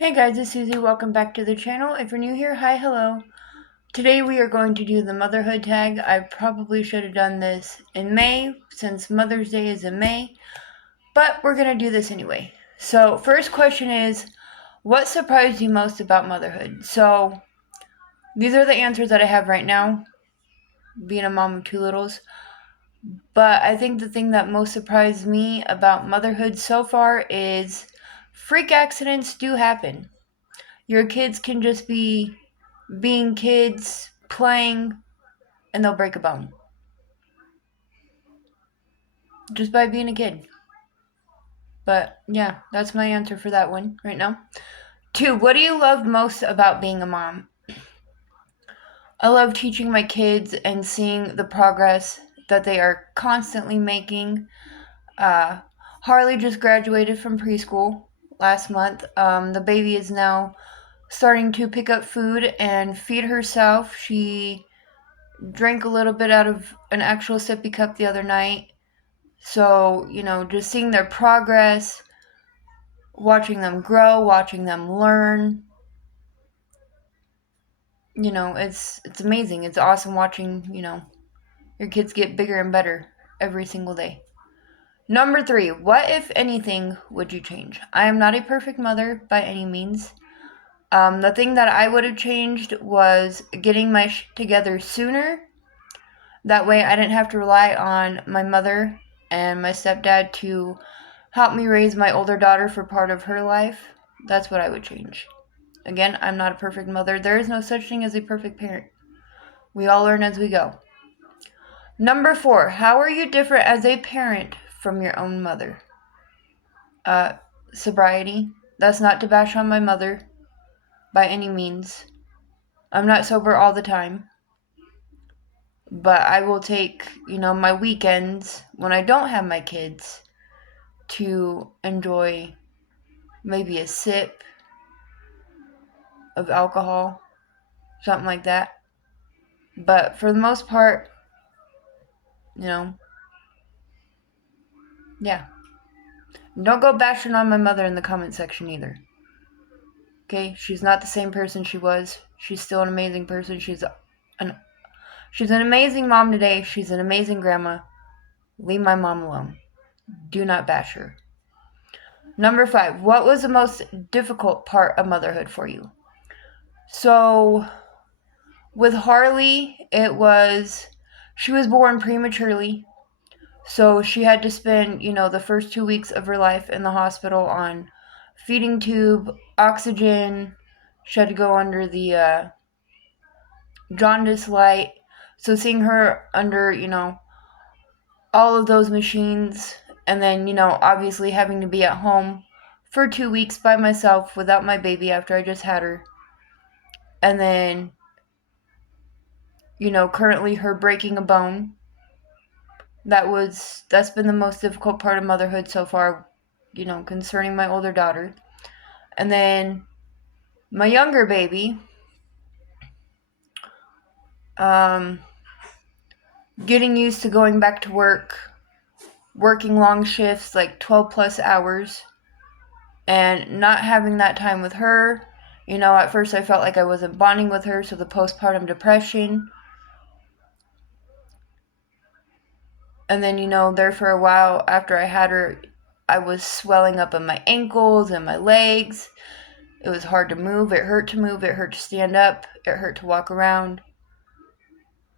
Hey guys, it's Susie. Welcome back to the channel. If you're new here, hi, hello. Today we are going to do the motherhood tag. I probably should have done this in May since Mother's Day is in May, but we're going to do this anyway. So, first question is, what surprised you most about motherhood? So, these are the answers that I have right now, being a mom of two littles. But I think the thing that most surprised me about motherhood so far is freak accidents do happen. Your kids can just be being kids, playing, and they'll break a bone. Just by being a kid. But yeah, that's my answer for that one right now. 2, what do you love most about being a mom? I love teaching my kids and seeing the progress that they are constantly making. Uh, Harley just graduated from preschool last month. The baby is now starting to pick up food and feed herself. She drank a little bit out of an actual sippy cup the other night. So, just seeing their progress, watching them grow, watching them learn, it's amazing. It's awesome watching, your kids get bigger and better every single day. Number 3, what, if anything, would you change? I am not a perfect mother by any means. The thing that I would have changed was getting my shit together sooner. That way I didn't have to rely on my mother and my stepdad to help me raise my older daughter for part of her life. That's what I would change. Again, I'm not a perfect mother. There is no such thing as a perfect parent. We all learn as we go. Number 4, how are you different as a parent from your own mother? Sobriety. That's not to bash on my mother by any means. I'm not sober all the time. But I will take, my weekends when I don't have my kids to enjoy maybe a sip of alcohol, something like that. But for the most part, yeah. Don't go bashing on my mother in the comment section either. Okay? She's not the same person she was. She's still an amazing person. She's an amazing mom today. She's an amazing grandma. Leave my mom alone. Do not bash her. Number 5, what was the most difficult part of motherhood for you? So, with Harley, she was born prematurely. So she had to spend, the first 2 weeks of her life in the hospital on feeding tube, oxygen. She had to go under the jaundice light. So seeing her under, all of those machines, and then, obviously having to be at home for 2 weeks by myself without my baby after I just had her. And then, currently her breaking a bone. That's been the most difficult part of motherhood so far, concerning my older daughter. And then my younger baby, getting used to going back to work, working long shifts, like 12 plus hours, and not having that time with her. At first I felt like I wasn't bonding with her, so the postpartum depression. And then, there for a while after I had her, I was swelling up in my ankles and my legs. It was hard to move. It hurt to move. It hurt to stand up. It hurt to walk around.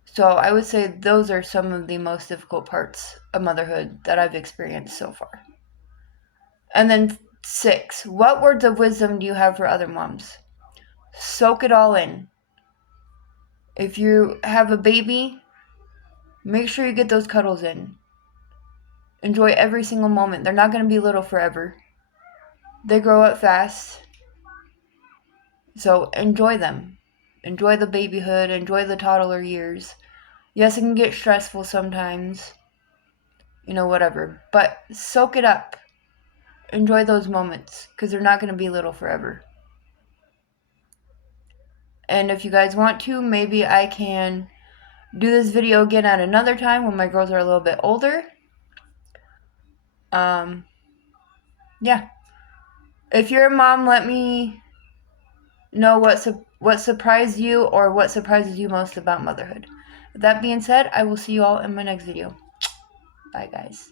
So I would say those are some of the most difficult parts of motherhood that I've experienced so far. And then 6, what words of wisdom do you have for other moms? Soak it all in. If you have a baby, make sure you get those cuddles in. Enjoy every single moment. They're not going to be little forever. They grow up fast. So enjoy them. Enjoy the babyhood. Enjoy the toddler years. Yes, it can get stressful sometimes. Whatever. But soak it up. Enjoy those moments, because they're not going to be little forever. And if you guys want to, maybe I can do this video again at another time when my girls are a little bit older. Yeah. If you're a mom, let me know what surprised you or what surprises you most about motherhood. With that being said, I will see you all in my next video. Bye, guys.